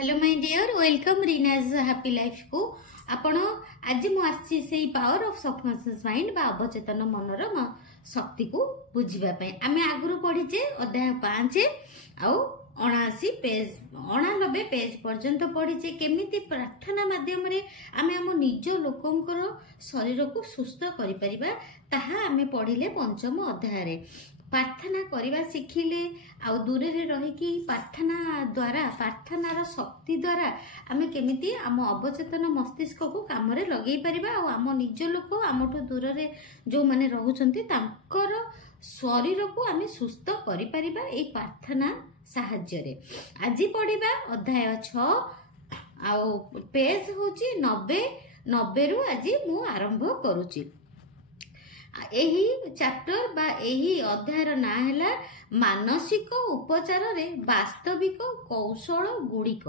Hello my dear welcome Reena's happy life को आपण आज मु आसी से पावर ऑफ सबकॉन्शियस माइंड बा अवचेतन मनर शक्ति को बुझिबा पय आमे आगुरु पढिचे अध्याय 5 आउ 79 पेज 89 पेज पर्यंत पढिचे केमिति प्रार्थना माध्यम रे आमे हम निज लोकंकर शरीर को सुस्थ करि परिबा ताहा आमे पढिले पंचम अध्याय रे प्रार्थना करवा शिखिले आ दूर रे रही कि प्रार्थना द्वारा प्रार्थनार शक्ति द्वारा आमे केमिति आम अवचेतन मस्तिष्क को काम रे लगेई परिबा आ आम निज लोक आमठो दूर रे जो माने रहउछंती तांकर शरीर को आमे सुस्थ करि परिबा ए प्रार्थना साहाय्य रे आज पढिबा अध्याय 6 आ पेज होची 90 रु आज मु आरंभ करूची। एही चैप्टर बा एही अध्यायर ना हैला मानसिक उपचार रे वास्तविक कौशल गुड़िक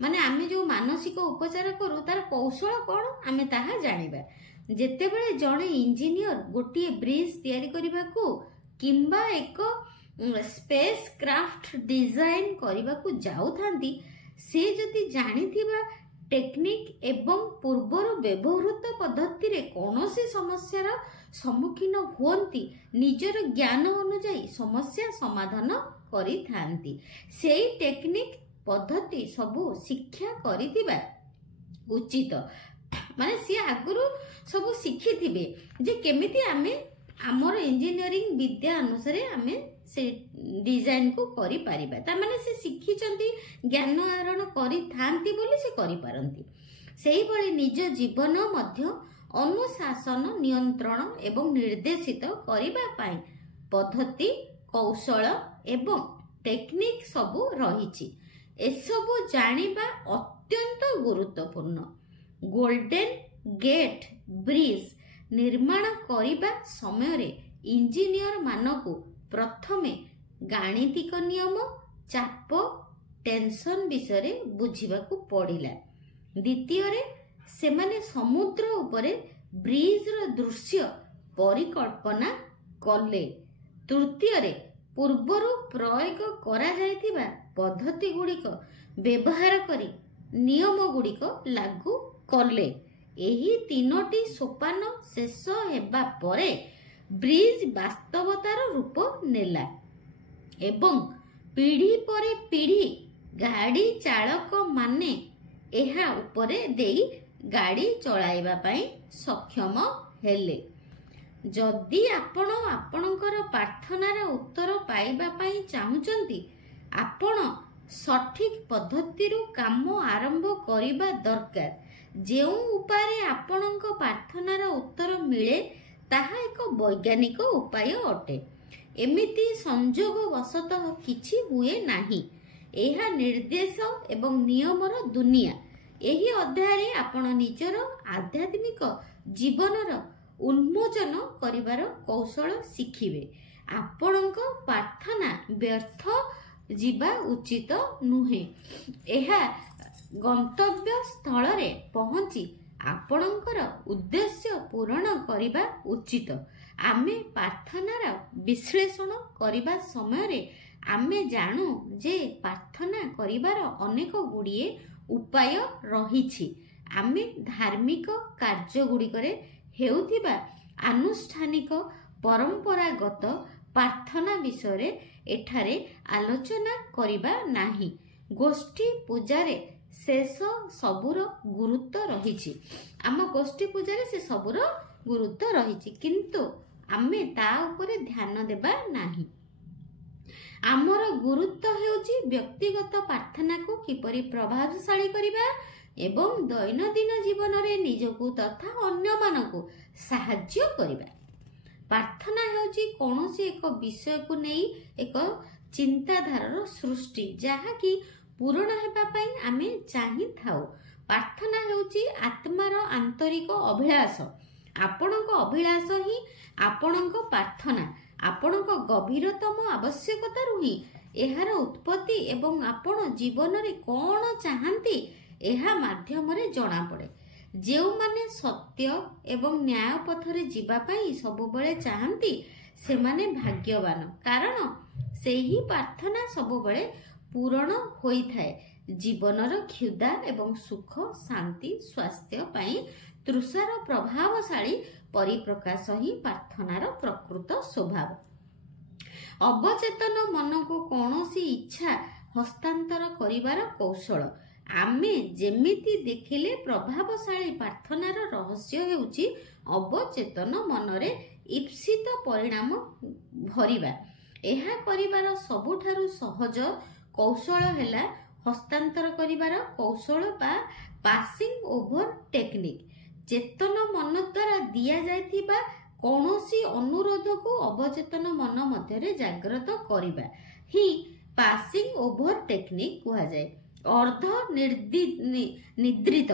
माने आमे जो मानसिक उपचार करू तार कौशल कोन आमे ताहा जानिबा जेते बेले जणे इंजीनियर गोटी ब्रिज तयारी करबा को किंबा एक स्पेस क्राफ्ट डिजाइन करबा को जाउथांती से जति जानिथिबा टेक्निक एवं पूर्वर व्यवहृत पद्धति रे कोनोसी समस्यार सम्मुखीन हुअन्ति निजर ज्ञान अनुଯାयी समस्या समाधान करि थांती सेही टेक्निक पद्धति सबु शिक्षा करितिबा उचित माने सी आगुरु सबु शिखिथिबे जे केमिति आमे हमर इंजीनियरिंग विद्या अनुसार आमे से डिजाइन को करि परिबा ता माने से शिखिचंती ज्ञान आहरण करि थांती बोली से करि पारंती सेही भली निज जीवन मध्य अनुशासन नियंत्रण एवं निर्देशित करिबा पाई पद्धति कौशल एवं टेक्निक सबु रहिछि एसबु जानिबा अत्यंत गुरुत्वपूर्ण। गोल्डन गेट ब्रिज निर्माण करिबा समय रे इंजीनियर मानकु प्रथमे गाणितिक नियम चाप टेंशन विषय बुझिबा को पड़िला द्वितीय रे सेमाने समुद्र उपरे ब्रिज रो दृश्य परिकल्पना कले तृतीय रे पूर्वरु प्रयोग करा जायतिबा पद्धति गुड़िक व्यवहार करी नियम गुड़िक लागू कले एही तीनोटी सोपान शेष हेबा परे ब्रिज वास्तवतार रूप नेला एवं पीढ़ी परे पीढ़ी गाड़ी चालक माने एहा उपरे देई गाड़ी चलाइबा पाई सक्षम हेले। जदि आपण आपणकर प्रार्थनार उत्तर पाइबा पाई चाहुचंती आपण सठिक पद्धति रु काम आरंभ करिबा दरकार जेउ उपाय आपणक प्रार्थनार उत्तर मिले ताहा एक वैज्ञानिक उपाय अटे एमिति संजोग वशतः किछि हुए नाही एहा निर्देश एवं नियमर दुनिया एही अध्याय रे आपण निजर आध्यात्मिक जीवनर उन्मोचन करिवार कौशल शिखिबे आपणक प्रार्थना व्यर्थ जीवा उचित नुहे एहा गंतव्य स्थल रे पहुंची आपणकर उद्देश्य पूर्ण करिबा उचित। आमे प्रार्थनार विश्लेषण करिबा समय रे आमे जानू जे प्रार्थना करिवार अनेक गुड़िए उपाय रहिछि आमे धार्मिक कार्य गुड़िकरे हेउथिबा आनुष्ठानिक परंपरागत प्रार्थना विषय रे एठारे आलोचना करिबा नाही गोष्ठी पूजा रे शेष सबुर गुरुत्व रहिछि आम गोष्ठी पूजा रे से सबुर गुरुत्व रहिछि किंतु आमे ता उपरे ध्यान देबा नाही आमर गुरुत्व हेउछि व्यक्तिगत प्रार्थना को किपरि प्रभावशाली करिबा एवं दैनंदिन जीवन रे निजको तथा अन्य मानको सहाय्य करिबा प्रार्थना हेउछि कोनोसी एक विषय को नेई एक चिंताधारार सृष्टि जहा कि पूर्ण हेबा पई आमे चाहि थाउ प्रार्थना हेउछि आत्मार आंतरिक अभिलाष आपणक अभिलाष ही आपणक प्रार्थना आपणक गभीरतम आवश्यकता रुही एहार उत्पत्ति एवं आपण जीवन रे कोन चाहंती एहा माध्यम रे जणा पड़े जेउ माने सत्य एवं न्याय पथ रे जीवा पई सब बेले चाहंती से माने भाग्यवान कारण सेही प्रार्थना सब बेले पूरण होई थाए जीवनर क्षुधा एवं सुख शांति स्वास्थ्य पाई तृषार प्रभावशाली परिप्रकाश ही प्रार्थनार प्रकृत स्वभाव। अवचेतन मन को कौनसी इच्छा हस्तांतर करिवार कौशल आमे जेमिति देखिले प्रभावशाली प्रार्थनार रहस्य हेउची अवचेतन मनरे ईप्सित परिणाम भरिबा। एहा करिवार सबुठारु सहज कौशल हेला हस्तांतर करिवार कौशल बा पासिंग ओवर टेक्निक। चेतन मन द्वारा दिया जायथिबा कौनसी अनुरोध को अवचेतन मन मध्यरे जागृत करिबा ही पासिंग ओवर टेक्निक कुहा जाय। अर्ध निद्रित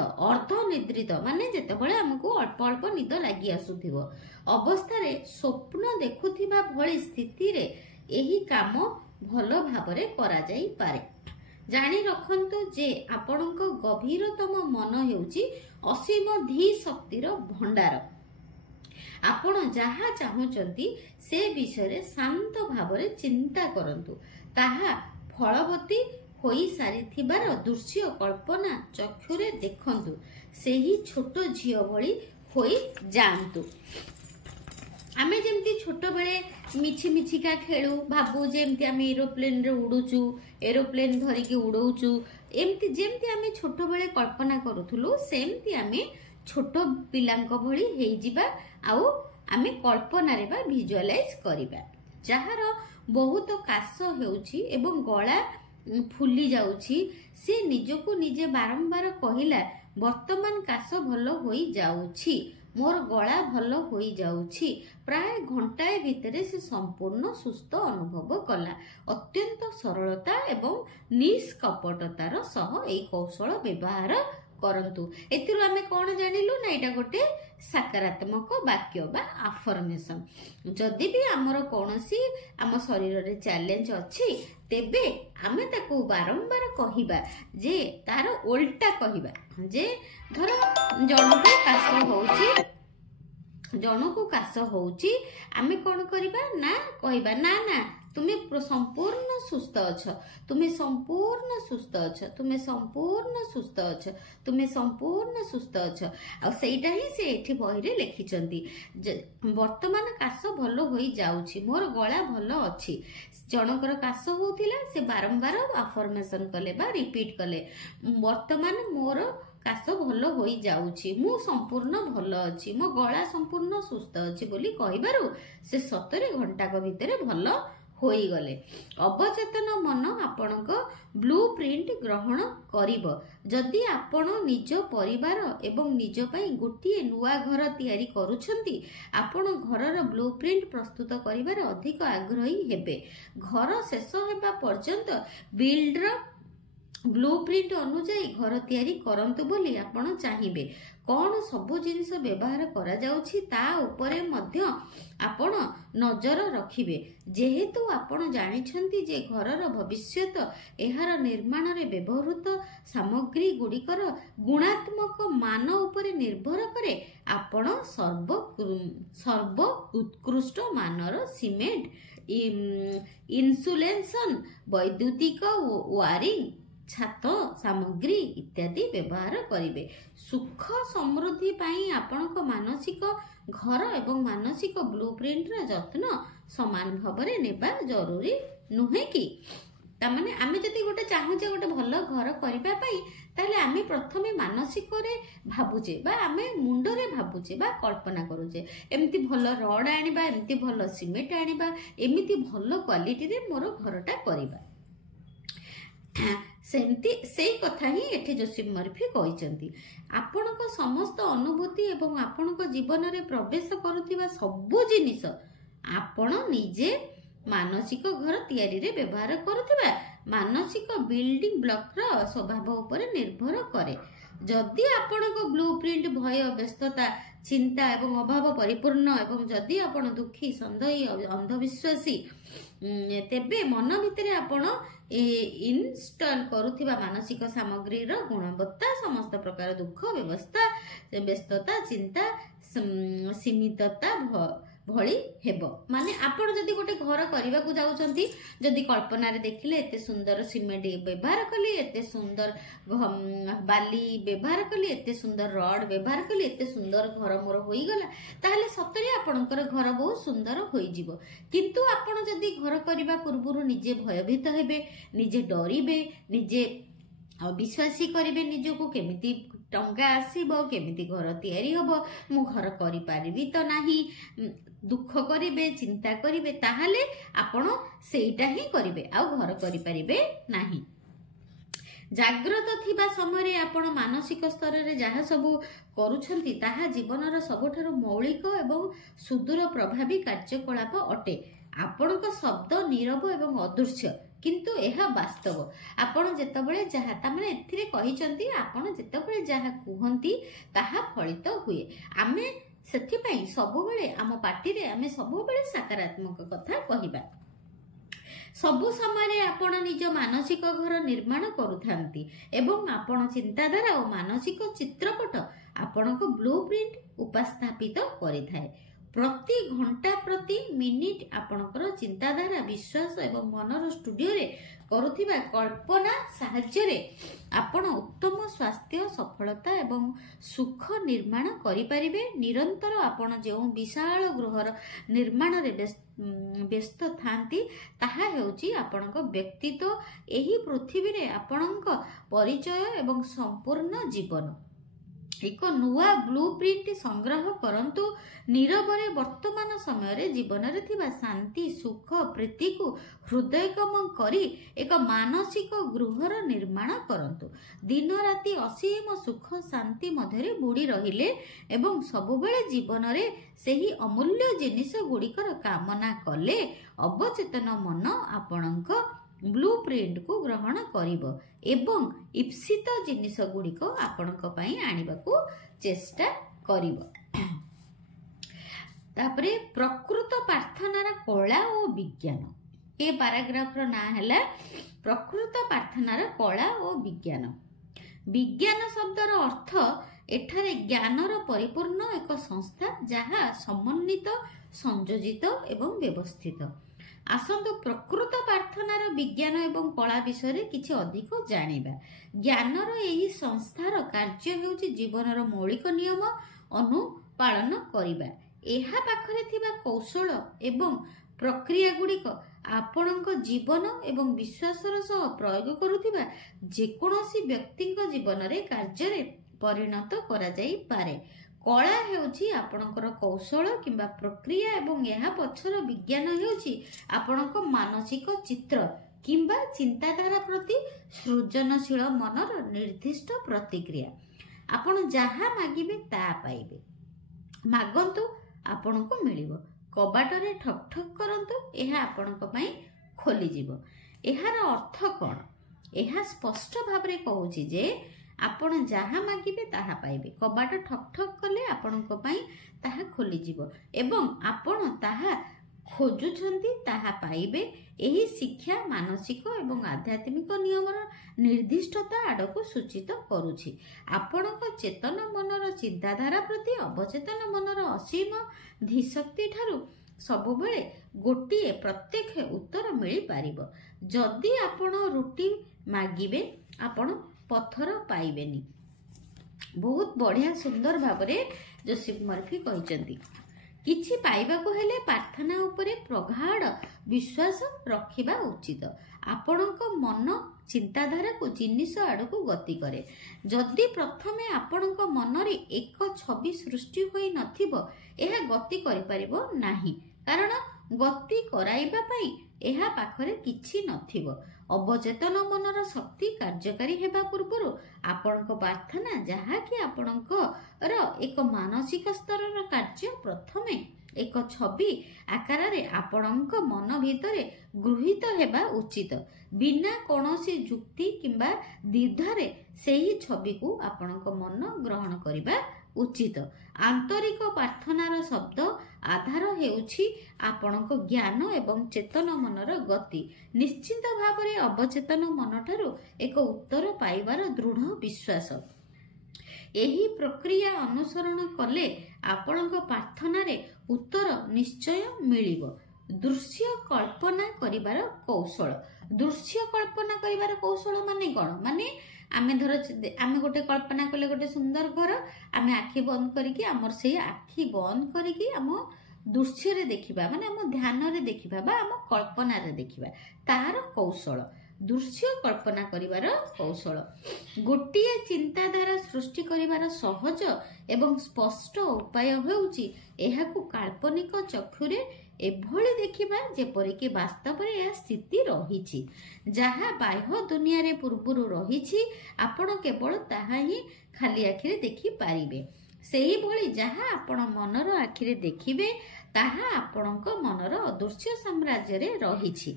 माने जेतेबेले हमको अल्प अल्प निद लागि आसुथिबो अवस्था रे स्वप्न देखुथिबा भली स्थिति रे एही काम भलो भाबरे करा जाई पारे। जानी रखंतु जे आपणक गभीरतम मन हेउची असीम धी शक्तिर भंडार। आपण जहा चाहुचंती से विषय शांत भावरे चिंता करंतु ताहा फलवती होई सारिथिबार दृश्य कल्पना चक्षुरे देखंतु सेही छोट झियो भली होई जानतु। आमे जेमती छोट बेले मिछि मिछिका खेलु भाबु जेमती आमे एरोप्लेन रे उडुचु एरोप्लेन धरिकी उडौचु एमती जेमती आमे छोट बेले कल्पना करूथुलु सेमती आमे छोट पिलांक भली हेई जिबा आउ आमे कल्पना रे बा विजुअलाइज करिबा। जहार बहुत काश हेउची एवं गला फुली जाउची से निजको निजे बारंबार कहिला वर्तमान काश भलो होई जाउची मोर गला भलो होई जाउची। प्राय घंटाए भितरे से संपूर्ण सुस्थ अनुभव कला। अत्यंत सरलता एवं निष्कपटतार सह एई कौशल व्यवहार करंतु। एथिरु आमे कोन जानिलु ना एटा गोटे सकारात्मक वाक्य बा अफर्मेशन। जदि भी हमर कोनसी आम शरीर रे चैलेंज अछि तेबे आमे ताको बारंबार कहिबा जे तार उल्टा कहिबा जे धर जनकु काश होउची आमे कोन करिबा ना कहिबा ना ना तुमे संपूर्ण सुस्थ अछ तुमे संपूर्ण सुस्थ अछ तुमे संपूर्ण सुस्थ अछ तुमे संपूर्ण सुस्थ अछ। आ सेटा ही से एठी बही रे लिखिचंती वर्तमान काश भलो होई जाउची मोर गला भलो अछि। जनकर काश होउथिला से बारंबार अफर्मेशन कले बा रिपीट कले वर्तमान मोर काश भलो होई जाउची मु संपूर्ण भलो अछि मो गला संपूर्ण सुस्थ अछि बोली कहिबारु से 70 घंटा को भितरे भलो होई गले। अवचेतन मन आपणक ब्लू प्रिंट ग्रहण करिवो। जदि आपण निज परिवार एवं निज पई गोटिए नुआ घर तयारी करूछंती आपण घरर ब्लू प्रिंट प्रस्तुत करिवार अधिक आग्रही हेबे। घर शेष हेबा पर्यंत बिल्डर ब्लू प्रिंट अनुसार घर तयारी करंतु बोली आपण चाहिबे। कौन सबु जिनिस व्यवहार करा जाउछि ता उपरे मध्य आपण नजर रखिबे। जेहेतु आपण जानिछंती जे घरर भविष्यत एहार निर्माण रे व्यवहृत सामग्री गुड़िकर गुणात्मक मान उपरे निर्भर करे आपण सर्व उत्कृष्ट मानर सीमेंट इन्सुलेशन वैद्युतिक वायरिंग छात सामग्री इत्यादि व्यवहार करिवे। सुख समृद्धि पाई आपणक मानसिक घर एवं मानसिक ब्लूप्रिंट रा जत्न समान भाबरे नेबा जरूरी नुहे कि तामाने आमे जति गोटे चाहुचे गोटे भलो घर करिबा पई ताले आमे प्रथमे मानसिक रे भाबुचे बा आमे मुंड रे भाबुचे बा कल्पना करूचे एमिति भलो रड आनिबा एमिति भलो सिमेंट आनिबा एमिति भलो क्वालिटी रे मोर घरटा करिबा। सेमती से कथा ही एठी जोसेफ मर्फी कहिसंती आपणक समस्त अनुभूति एवं आपणक जीवन रे प्रवेश करूथिबा सबु जिनिस आपण निजे मानसिक घर तयारी रे व्यवहार करूथिबा मानसिक बिल्डिंग ब्लॉक रा स्वभाव ऊपर निर्भर करे। जदि आपणक ब्लूप्रिंट भय व्यस्तता चिंता एवं अभाव परिपूर्ण एवं जदि आपण दुखी संदेही अंधविश्वासी तेबे मन भितरे आपण इनस्टॉल करूथिबा मानसिक सामग्री रो गुणवत्ता समस्त प्रकार दुख व्यवस्था व्यस्तता चिंता सीमितता भली हेबो। माने आपण जदि गोटे घर करने को जाउछंती, जदि कल्पना रे देखिले एते सुंदर सिमेंट व्यवहार कली, एते सुंदर बाली व्यवहार कली, एते सुंदर रड व्यवहार कली, एते सुंदर घर मोर होई गला, ताहले सतरे आपणकर घर बहुत सुंदर होई जिवो। किंतु आपण जदि घर करबा पूर्वरु निजे भयभीत हेबे, निजे डरिबे, निजे अविश्वासी करेंगे निजको, केमिति टंका आसीबो, केमिति घर तैयारी हबो, मु घर करि पारिबी तो नाही, दुख करिबे, चिंता करिबे, ताहाले आपण सेइटा ही करिबे, आउ घर करि पारिबे नाही। जाग्रत थिबा समय आपण मानसिक स्तर रे जहाँ सबु करूछंती ताहा जीवनर सबुठारु मौलिक एवं सुदूर प्रभावी कार्यकलाप अटे। आपणक शब्द नीरव एवं अदृश्य, किंतु यह वास्तव। आपण जेतबेले जहा तामने एथिरे कहिचंती, आपण जेतबेले जहा कुहंती ताहा फलित हुए। आमे सेथिपई सबुबेले आम पार्टी आमे सबुबेले सकारात्मक कथा कहिबा। सबु समय आपण निज मानसिक घर निर्माण करुथांती एवं आपण चिंताधारा और मानसिक चित्रपट आपणक ब्लूप्रिंट उपस्थापित करिथाय। प्रति घंटा प्रति मिनिट आपणकर चिंताधारा, विश्वास एवं मनर स्टूडियो रे करुथिबा कल्पना साहाय्य रे आपण उत्तम स्वास्थ्य, सफलता एवं सुख निर्माण करि परिबे। निरंतर आपण जो विशाल गृहर निर्माण रे व्यस्त थांती ताहा हेउची आपणक व्यक्तित्व। एही पृथ्वी रे आपणक परिचय एवं संपूर्ण जीवन एक नुआ ब्लूप्रिंट संग्रह करंतु। नीरवरे वर्तमान समय रे जीवन रे थिबा शांति, सुख, प्रीति को हृदयगम करी एक मानसिक गृहर निर्माण करंतु। दिन राति असीम सुख शांति मध्य बुड़ी रहिले एवं सबुबेले जीवन रे सेही अमूल्य जिनिस गुड़िकर कामना कले अवचेतन मन आपणक ब्लूप्रिंट को ग्रहण करिवो एवं इप्सित जिनिस गुड़िक आपणक पई आनिबाकू चेष्टा करिवो। तापरे प्रकृत प्रार्थनार कला और विज्ञान, ए पैराग्राफ रो ना हैला प्रकृत प्रार्थनार कला और विज्ञान। विज्ञान शब्दर अर्थ एठारे ज्ञानर परिपूर्ण एक संस्था जहा समन्वित, संयोजित एवं व्यवस्थित। आसंतु प्रकृत प्रार्थनार विज्ञान एवं कला विषय किछि अधिक जानिबा। ज्ञानर एही संस्थार कार्य हेउछि जीवनर मौलिक नियम अनुपालन करिबा। एहा पाखरे थिबा कौशल एवं प्रक्रिया गुड़िक आपणक जीवन एवं विश्वासर सह प्रयोग करुथिबा जेकोनोसी व्यक्तिक जीवन रे कार्य रे परिणत करा जाई पारे। कला हेउछि आपणकर कौशल किंबा प्रक्रिया एवं यहा पछर विज्ञान हेउछि आपणक मानसिक चित्र किंबा चिंताधारा प्रति सृजनशील मनर निर्दिष्ट प्रतिक्रिया। आपण जहा मागिबे ता पाइबे। मागंतु आपणको मिलिबो। कबाटरे ठक ठक करंतु, एहा आपणक पई खोली जिवो। एहार अर्थ कोन? एहा स्पष्ट भाबरे कहूछि जे आपण जहा मागिबे ताहा पाइबे। कबाट ठक ठक कले आपणक पई ताहा खोली जिवो एवं आपण ताहा खोजुछंती ताहा पाइबे। एही शिक्षा मानसिक एवं आध्यात्मिक नियमर निर्दिष्टता आडको सूचित करूछि। आपणक चेतन मनर चिंताधारा प्रति अवचेतन मनर असीम धीशक्ति ठारू सबुबेले गोटिए प्रत्यक्ष उत्तर मिली पारिबो। जदि आपण रुटी मागिबे आपण पत्थर पाइबेनी। बहुत बढ़िया सुंदर भावरे जोसेफ मर्फी कहिसंती। किछि पाइबाकू हेले प्रार्थना उपरे प्रगाढ़ विश्वास रखिबा उचित। आपणक मन चिंताधारा को जिनिस आड़कू गति करे। जदि प्रथमे आपणक मनरे एक छवि सृष्टि होई नथिबो एहा गति करि परिबो नाही, कारण गति कराइबा पई एहा पाखरे किछि नथिबो। अवचेतन मनर शक्ति कार्यकारी हेबा पूर्वरु आपणक प्रार्थना जहा कि आपणकर एक मानसिक स्तर कार्य प्रथमे एक छवि आकार रे आपणक मन भितरे गृहीत हेबा उचित। बिना कोनोसी जुक्ति किंबा द्विधारे सेही छवि को आपणक मन ग्रहण करिबा उचित। आंतरिक प्रार्थनार शब्द आधार हेउछि आपणक ज्ञान एवं चेतन मनर गति। निश्चित भावरे अवचेतन मन ठारू एक उत्तर पाइबार दृढ़ विश्वास। ଏହି ପ୍ରକ୍ରିୟା ଅନୁସରଣ କଲେ ଆପଣଙ୍କ ପ୍ରାର୍ଥନାରେ ଉତ୍ତର ନିଶ୍ଚୟ ମିଳିବ। ଦୃଶ୍ୟ କଳ୍ପନା କରିବାର କୌଶଳ। ଦୃଶ୍ୟ କଳ୍ପନା କରିବାର କୌଶଳ ମାନେ କ'ଣ? ମାନେ ଆମେ ଧର ଆମେ ଗୋଟେ କଳ୍ପନା କଲେ ଗୋଟେ ସୁନ୍ଦର ଘର, ଆମେ ଆଖି ବନ୍ଦ କରିକି ଆମର ସେଇ ଆଖି ବନ୍ଦ କରିକି ଆମ ଦୃଶ୍ୟରେ ଦେଖିବା, ମାନେ ଆମ ଧ୍ୟାନରେ ଦେଖିବା ବା ଆମ କଳ୍ପନାରେ ଦେଖିବା, ତାହାର କୌଶଳ। ଦୃଶ୍ୟ କଳ୍ପନା କରିବାର କୌଶଳ। ଗୋଟିଏ ଚିନ୍ତାଧାରା ସୃଷ୍ଟି କରିବାର ସହଜ ଏବଂ ସ୍ପଷ୍ଟ ଉପାୟ ହେଉଛି ଏହାକୁ କାଳ୍ପନିକ ଚକ୍ଷୁରେ ଏଭଳି ଦେଖିବା ଯେପରିକି ବାସ୍ତବରେ ଏହା ସ୍ଥିତି ରହିଛି। ଯାହା ବାହ୍ୟ ଦୁନିଆରେ ପୂର୍ବରୁ ରହିଛି ଆପଣ କେବଳ ତାହା ହିଁ ଖାଲି ଆଖିରେ ଦେଖିପାରିବେ। ସେହିଭଳି ଯାହା ଆପଣ ମନର ଆଖିରେ ଦେଖିବେ ତାହା ଆପଣଙ୍କ ମନର ଅଦୃଶ୍ୟ ସାମ୍ରାଜ୍ୟରେ ରହିଛି।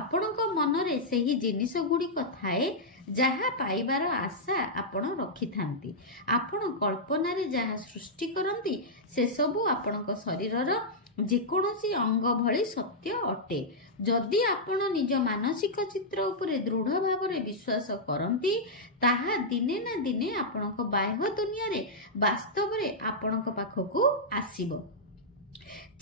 ଆପଣଙ୍କ ମନରେ ସେହି ଜିନିଷ ଗୁଡ଼ିକ ଥାଏ ଯାହା ପାଇବାର ଆଶା ଆପଣ ରଖିଥାନ୍ତି। ଆପଣ କଳ୍ପନାରେ ଯାହା ସୃଷ୍ଟି କରନ୍ତି ସେସବୁ ଆପଣଙ୍କ ଶରୀରର ଯେକୌଣସି ଅଙ୍ଗ ଭଳି ସତ୍ୟ ଅଟେ। ଯଦି ଆପଣ ନିଜ ମାନସିକ ଚିତ୍ର ଉପରେ ଦୃଢ଼ ଭାବରେ ବିଶ୍ୱାସ କରନ୍ତି ତାହା ଦିନେ ନା ଦିନେ ଆପଣଙ୍କ ବାହ୍ୟ ଦୁନିଆରେ ବାସ୍ତବରେ ଆପଣଙ୍କ ପାଖକୁ ଆସିବ।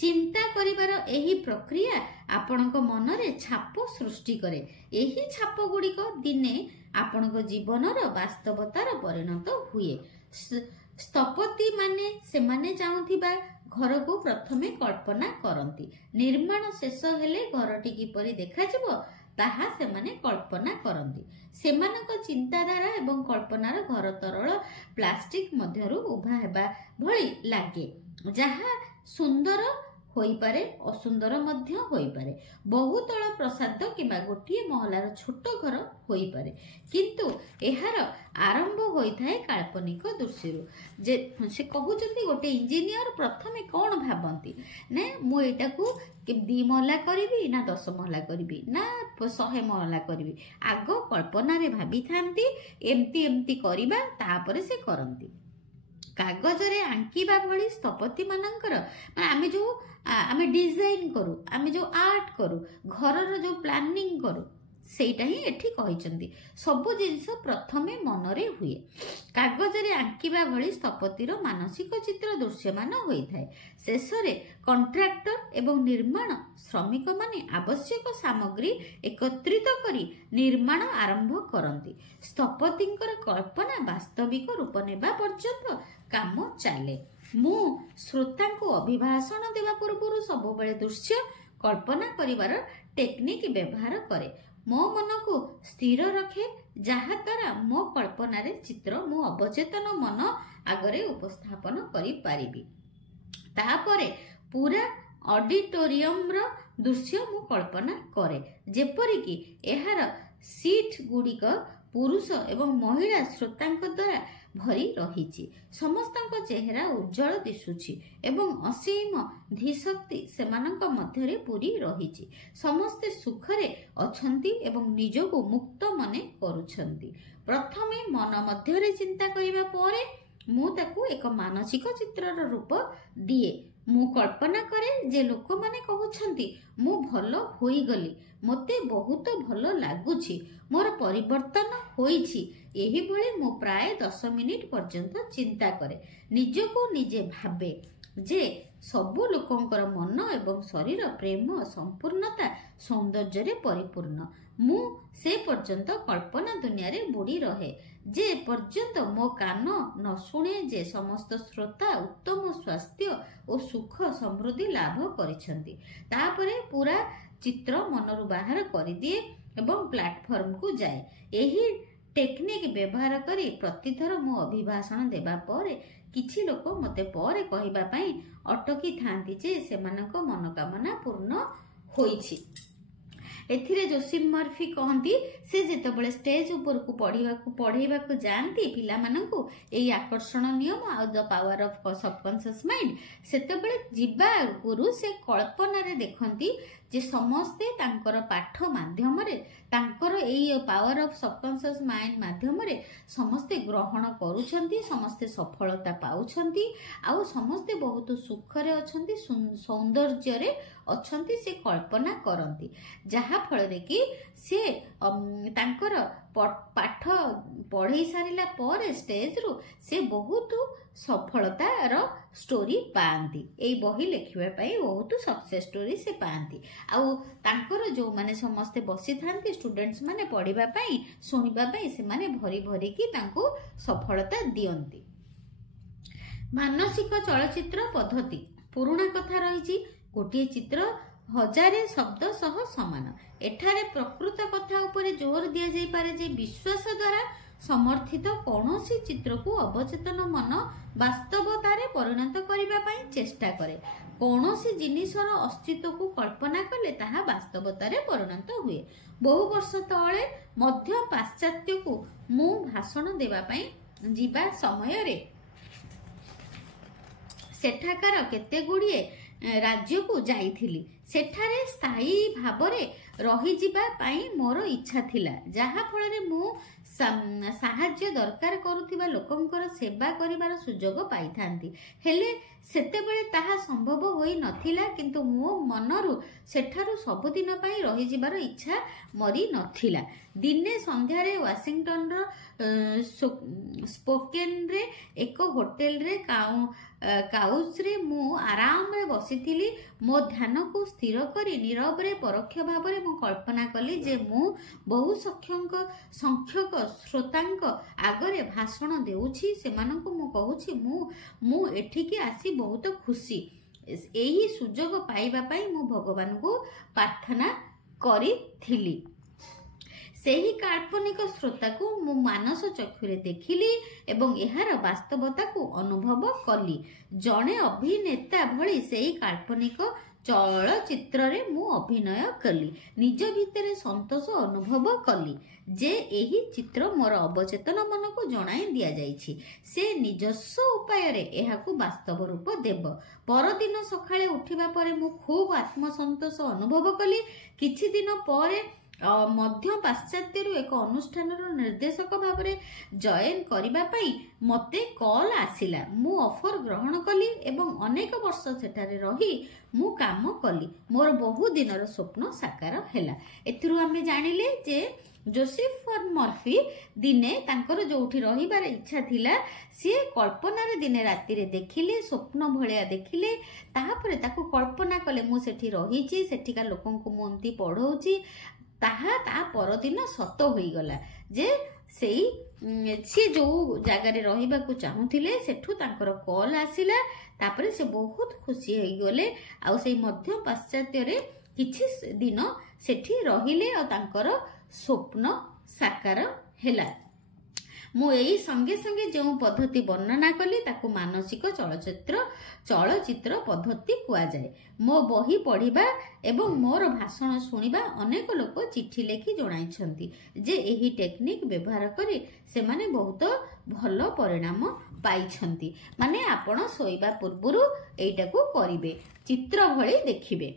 ଚିନ୍ତା କରିବାର ଏହି ପ୍ରକ୍ରିୟା ଆପଣଙ୍କ ମନରେ ଛାପ ସୃଷ୍ଟି କରେ। ଏହି ଛାପ ଗୁଡ଼ିକ ଦିନେ ଆପଣଙ୍କ ଜୀବନର ବାସ୍ତବତାର ପରିଣତ ହୁଏ। ସ୍ଥପତି ମାନେ ସେମାନେ ଚାହୁଁଥିବା ଘରକୁ ପ୍ରଥମେ କଳ୍ପନା କରନ୍ତି। ନିର୍ମାଣ ଶେଷ ହେଲେ ଘରଟି କିପରି ଦେଖାଯିବ ତାହା ସେମାନେ କଳ୍ପନା କରନ୍ତି। ସେମାନଙ୍କ ଚିନ୍ତାଧାରା ଏବଂ କଳ୍ପନାର ଘର ତରଳ ପ୍ଲାଷ୍ଟିକ ମଧ୍ୟରୁ ଉଭା ହେବା ଭଳି ଲାଗେ, ଯାହା ସୁନ୍ଦର ହୋଇପାରେ ଅସୁନ୍ଦର ମଧ୍ୟ ହୋଇପାରେ। ବହୁତଳ ପ୍ରାସାଦ କିମ୍ବା ଗୋଟିଏ ମହଲାର ଛୋଟ ଘର ହୋଇପାରେ, କିନ୍ତୁ ଏହାର ଆରମ୍ଭ ହୋଇଥାଏ କାଳ୍ପନିକ ଦୃଶ୍ୟରୁ। ଯେ ସେ କହୁଛନ୍ତି ଗୋଟେ ଇଞ୍ଜିନିୟର ପ୍ରଥମେ କ'ଣ ଭାବନ୍ତି ନା ମୁଁ ଏଇଟାକୁ 2 ମହଲା କରିବି ନା 10 ମହଲା କରିବି ନା 100 ମହଲା କରିବି। ଆଗ କଳ୍ପନାରେ ଭାବିଥାନ୍ତି ଏମିତି ଏମିତି କରିବା, ତାପରେ ସେ କରନ୍ତି। କାଗଜରେ ଆଙ୍କିବା ଭଳି ସ୍ଥପତି ମାନଙ୍କର ଆମେ ଡିଜାଇନ କରୁ, ଆମେ ଯୋଉ ଆର୍ଟ କରୁ, ଘରର ଯୋଉ ପ୍ଲାନିଂ କରୁ, ସେଇଟା ହିଁ ଏଠି କହିଛନ୍ତି। ସବୁ ଜିନିଷ ପ୍ରଥମେ ମନରେ ହୁଏ। କାଗଜରେ ଆଙ୍କିବା ଭଳି ସ୍ଥପତିର ମାନସିକ ଚିତ୍ର ଦୃଶ୍ୟମାନ ହୋଇଥାଏ। ଶେଷରେ କଣ୍ଟ୍ରାକ୍ଟର ଏବଂ ନିର୍ମାଣ ଶ୍ରମିକମାନେ ଆବଶ୍ୟକ ସାମଗ୍ରୀ ଏକତ୍ରିତ କରି ନିର୍ମାଣ ଆରମ୍ଭ କରନ୍ତି। ସ୍ଥପତିଙ୍କର କଳ୍ପନା ବାସ୍ତବିକ ରୂପ ନେବା ପର୍ଯ୍ୟନ୍ତ କାମ ଚାଲେ। ମୁଁ ଶ୍ରୋତାଙ୍କୁ ଅଭିଭାଷଣ ଦେବା ପୂର୍ବରୁ ସବୁବେଳେ ଦୃଶ୍ୟ କଳ୍ପନା କରିବାର ଟେକ୍ନିକ ବ୍ୟବହାର କରେ। ମୋ ମନକୁ ସ୍ଥିର ରଖେ, ଯାହା ଦ୍ୱାରା ମୋ କଳ୍ପନାରେ ଚିତ୍ର ମୁଁ ଅବଚେତନ ମନ ଆଗରେ ଉପସ୍ଥାପନ କରିପାରିବି। ତାପରେ ପୁରା ଅଡିଟୋରିୟମର ଦୃଶ୍ୟ ମୁଁ କଳ୍ପନା କରେ, ଯେପରିକି ଏହାର ସିଟ୍ ଗୁଡ଼ିକ ପୁରୁଷ ଏବଂ ମହିଳା ଶ୍ରୋତାଙ୍କ ଦ୍ୱାରା ଭରି ରହିଛି। ସମସ୍ତଙ୍କ ଚେହେରା ଉଜ୍ଜଳ ଦିଶୁଛି ଏବଂ ଅସୀମ ଧୀଶକ୍ତି ସେମାନଙ୍କ ମଧ୍ୟରେ ପୂରି ରହିଛି। ସମସ୍ତେ ସୁଖରେ ଅଛନ୍ତି ଏବଂ ନିଜକୁ ମୁକ୍ତ ମନେ କରୁଛନ୍ତି। ପ୍ରଥମେ ମନ ମଧ୍ୟରେ ଚିନ୍ତା କରିବା ପରେ ମୁଁ ତାକୁ ଏକ ମାନସିକ ଚିତ୍ରର ରୂପ ଦିଏ। ମୁଁ କଳ୍ପନା କରେ ଯେ ଲୋକମାନେ କହୁଛନ୍ତି ମୁଁ ଭଲ ହୋଇଗଲି, ମୋତେ ବହୁତ ଭଲ ଲାଗୁଛି, ମୋର ପରିବର୍ତ୍ତନ ହୋଇଛି। ଏହିଭଳି ମୁଁ ପ୍ରାୟ 10 ମିନିଟ ପର୍ଯ୍ୟନ୍ତ ଚିନ୍ତା କରେ। ନିଜକୁ ନିଜେ ଭାବେ ଯେ ସବୁ ଲୋକଙ୍କର ମନ ଏବଂ ଶରୀର ପ୍ରେମ, ସମ୍ପୂର୍ଣ୍ଣତା, ସୌନ୍ଦର୍ଯ୍ୟରେ ପରିପୂର୍ଣ୍ଣ। ମୁଁ ସେ ପର୍ଯ୍ୟନ୍ତ କଳ୍ପନା ଦୁନିଆରେ ବୁଡ଼ି ରହେ ଯେ ପର୍ଯ୍ୟନ୍ତ ମୋ କାନ ନ ଶୁଣେ ଯେ ସମସ୍ତ ଶ୍ରୋତା ଉତ୍ତମ ସ୍ୱାସ୍ଥ୍ୟ ଓ ସୁଖ ସମୃଦ୍ଧି ଲାଭ କରିଛନ୍ତି। ତାପରେ ପୁରା ଚିତ୍ର ମନରୁ ବାହାର କରିଦିଏ ଏବଂ ପ୍ଲାଟଫର୍ମକୁ ଯାଏ। ଏହି ଟେକ୍ନିକ ବ୍ୟବହାର କରି ପ୍ରତିଥର ମୁଁ ଅଭିଭାଷଣ ଦେବା ପରେ କିଛି ଲୋକ ମୋତେ ପରେ କହିବା ପାଇଁ ଅଟକି ଥାନ୍ତି ଯେ ସେମାନଙ୍କ ମନୋକାମନା ପୂର୍ଣ୍ଣ ହୋଇଛି। ଏଥିରେ ଯୋଶିଫ ମର୍ଫି କହନ୍ତି ସେ ଯେତେବେଳେ ଷ୍ଟେଜ ଉପରକୁ ପଢେଇବାକୁ ଯାଆନ୍ତି ପିଲାମାନଙ୍କୁ ଏଇ ଆକର୍ଷଣ ନିୟମ ଆଉ the power of subconscious mind, ସେତେବେଳେ ଯିବା ଆଗରୁ ସେ କଳ୍ପନାରେ ଦେଖନ୍ତି ଯେ ସମସ୍ତେ ତାଙ୍କର ପାଠ ମାଧ୍ୟମରେ, ତାଙ୍କର ଏଇ ପାୱାର ଅଫ ସବକନସିୟସ୍ ମାଇଣ୍ଡ ମାଧ୍ୟମରେ ସମସ୍ତେ ଗ୍ରହଣ କରୁଛନ୍ତି, ସମସ୍ତେ ସଫଳତା ପାଉଛନ୍ତି, ଆଉ ସମସ୍ତେ ବହୁତ ସୁଖରେ ଅଛନ୍ତି, ସୌନ୍ଦର୍ଯ୍ୟରେ ଅଛନ୍ତି। ସେ କଳ୍ପନା କରନ୍ତି, ଯାହା ଫଳରେ କି ସେ ତାଙ୍କର ପାଠ ପଢ଼େଇ ସାରିଲା ପରେ ଷ୍ଟେଜରୁ ସେ ବହୁତ ସଫଳତାର ଷ୍ଟୋରି ପାଆନ୍ତି। ଏଇ ବହି ଲେଖିବା ପାଇଁ ବହୁତ ସକ୍ସେସ୍ ଷ୍ଟୋରି ସେ ପାଆନ୍ତି। ଆଉ ତାଙ୍କର ଯେଉଁମାନେ ସମସ୍ତେ ବସିଥାନ୍ତି ଷ୍ଟୁଡେଣ୍ଟସ୍ ମାନେ ପଢ଼ିବା ପାଇଁ ଶୁଣିବା ପାଇଁ ସେମାନେ ଭରି ଭରିକି ତାଙ୍କୁ ସଫଳତା ଦିଅନ୍ତି। ମାନସିକ ଚଳଚ୍ଚିତ୍ର ପଦ୍ଧତି। ପୁରୁଣା କଥା ରହିଛି, ଗୋଟିଏ ଚିତ୍ର 1000 ଶବ୍ଦ ସହ ସମାନ। ଏଠାରେ ପ୍ରକୃତ କଥା ଉପରେ ଜୋର ଦିଆଯାଇପାରେ ଯେ ବିଶ୍ୱାସ ଦ୍ୱାରା ସମର୍ଥିତ କୌଣସି ଚିତ୍ରକୁ ଅବଚେତନ ମନ ବାସ୍ତବତାରେ ପରିଣତ କରିବା ପାଇଁ ଚେଷ୍ଟା କରେ। କୌଣସି ଜିନିଷର ଅସ୍ତିତ୍ୱକୁ କଳ୍ପନା କଲେ ତାହା ବାସ୍ତବତାରେ ପରିଣତ ହୁଏ। ବହୁ ବର୍ଷ ତଳେ ମଧ୍ୟ ପାଶ୍ଚାତ୍ୟକୁ ମୁଁ ଭାଷଣ ଦେବା ପାଇଁ ଯିବା ସମୟରେ ସେଠାକାର କେତେଗୁଡ଼ିଏ ରାଜ୍ୟକୁ ଯାଇଥିଲି। ସେଠାରେ ସ୍ଥାୟୀ ଭାବରେ ରହିଯିବା ପାଇଁ ମୋର ଇଚ୍ଛା ଥିଲା, ଯାହାଫଳରେ ମୁଁ ସାହାଯ୍ୟ ଦରକାର କରୁଥିବା ଲୋକଙ୍କର ସେବା କରିବାର ସୁଯୋଗ ପାଇଥାନ୍ତି। ହେଲେ ସେତେବେଳେ ତାହା ସମ୍ଭବ ହୋଇ ନଥିଲା, କିନ୍ତୁ ମୋ ମନରୁ ସେଠାରୁ ସବୁଦିନ ପାଇଁ ରହିଯିବାର ଇଚ୍ଛା ମରି ନଥିଲା। ଦିନେ ସନ୍ଧ୍ୟାରେ ୱାସିଂଟନର ସ୍ପୋକେନ୍ରେ ଏକ ହୋଟେଲରେ କାଉଚରେ ମୁଁ ଆରାମରେ ବସିଥିଲି। ମୋ ଧ୍ୟାନକୁ ସ୍ଥିର କରି ନୀରବରେ ପରୋକ୍ଷ ଭାବରେ ମୁଁ କଳ୍ପନା କଲି ଯେ ମୁଁ ବହୁ ସଂଖ୍ୟକ ଶ୍ରୋତାଙ୍କ ଆଗରେ ଭାଷଣ ଦେଉଛି। ସେମାନଙ୍କୁ ମୁଁ କହୁଛି ମୁଁ ଏଠିକି ଆସି ବହୁତ ଖୁସି। ଏହି ସୁଯୋଗ ପାଇବା ପାଇଁ ମୁଁ ଭଗବାନଙ୍କୁ ପ୍ରାର୍ଥନା କରିଥିଲି। ସେହି କାଳ୍ପନିକ ଶ୍ରୋତାକୁ ମୁଁ ମାନସ ଚକ୍ଷୁରେ ଦେଖିଲି ଏବଂ ଏହାର ବାସ୍ତବତାକୁ ଅନୁଭବ କଲି। ଜଣେ ଅଭିନେତା ଭଳି ସେହି କାଳ୍ପନିକ ଚଳଚ୍ଚିତ୍ରରେ ମୁଁ ଅଭିନୟ କଲି। ନିଜ ଭିତରେ ସନ୍ତୋଷ ଅନୁଭବ କଲି ଯେ ଏହି ଚିତ୍ର ମୋର ଅବଚେତନ ମନକୁ ଜଣାଇ ଦିଆଯାଇଛି। ସେ ନିଜସ୍ୱ ଉପାୟରେ ଏହାକୁ ବାସ୍ତବ ରୂପ ଦେବ। ପରଦିନ ସକାଳେ ଉଠିବା ପରେ ମୁଁ ଖୁବ୍ ଆତ୍ମସନ୍ତୋଷ ଅନୁଭବ କଲି। କିଛି ଦିନ ପରେ ମଧ୍ୟ ପାଶ୍ଚାତ୍ୟରୁ ଏକ ଅନୁଷ୍ଠାନର ନିର୍ଦ୍ଦେଶକ ଭାବରେ ଜଏନ୍ କରିବା ପାଇଁ ମୋତେ କଲ୍ ଆସିଲା। ମୁଁ ଅଫର୍ ଗ୍ରହଣ କଲି ଏବଂ ଅନେକ ବର୍ଷ ସେଠାରେ ରହି ମୁଁ କାମ କଲି। ମୋର ବହୁ ଦିନର ସ୍ୱପ୍ନ ସାକାର ହେଲା। ଏଥିରୁ ଆମେ ଜାଣିଲେ ଯେ ଯୋସେଫ ମର୍ଫି ଦିନେ ତାଙ୍କର ଯୋଉଠି ରହିବାର ଇଚ୍ଛା ଥିଲା ସିଏ କଳ୍ପନାରେ ଦିନେ ରାତିରେ ଦେଖିଲେ, ସ୍ୱପ୍ନ ଭଳିଆ ଦେଖିଲେ। ତାପରେ ତାକୁ କଳ୍ପନା କଲେ ମୁଁ ସେଠି ରହିଛି, ସେଠିକା ଲୋକଙ୍କୁ ମୁଁ ଏମିତି ପଢ଼ଉଛି। ତାହା ତା ପରଦିନ ସତ ହୋଇଗଲା ଯେ ସିଏ ଯୋଉ ଜାଗାରେ ରହିବାକୁ ଚାହୁଁଥିଲେ ସେଠୁ ତାଙ୍କର କଲ୍ ଆସିଲା। ତାପରେ ସେ ବହୁତ ଖୁସି ହେଇଗଲେ ଆଉ ସେଇ ମଧ୍ୟ ପାଶ୍ଚାତ୍ୟରେ କିଛି ଦିନ ସେଠି ରହିଲେ ଆଉ ତାଙ୍କର ସ୍ୱପ୍ନ ସାକାର ହେଲା। ମୁଁ ଏଇ ସଙ୍ଗେ ସଙ୍ଗେ ଯେଉଁ ପଦ୍ଧତି ବର୍ଣ୍ଣନା କଲି ତାକୁ ମାନସିକ ଚଳଚ୍ଚିତ୍ର ପଦ୍ଧତି କୁହାଯାଏ। ମୋ ବହି ପଢ଼ିବା ଏବଂ ମୋର ଭାଷଣ ଶୁଣିବା ଅନେକ ଲୋକ ଚିଠି ଲେଖି ଜଣାଇଛନ୍ତି ଯେ ଏହି ଟେକ୍ନିକ୍ ବ୍ୟବହାର କରି ସେମାନେ ବହୁତ ଭଲ ପରିଣାମ ପାଇଛନ୍ତି। ମାନେ ଆପଣ ଶୋଇବା ପୂର୍ବରୁ ଏଇଟାକୁ କରିବେ, ଚିତ୍ର ଭଳି ଦେଖିବେ।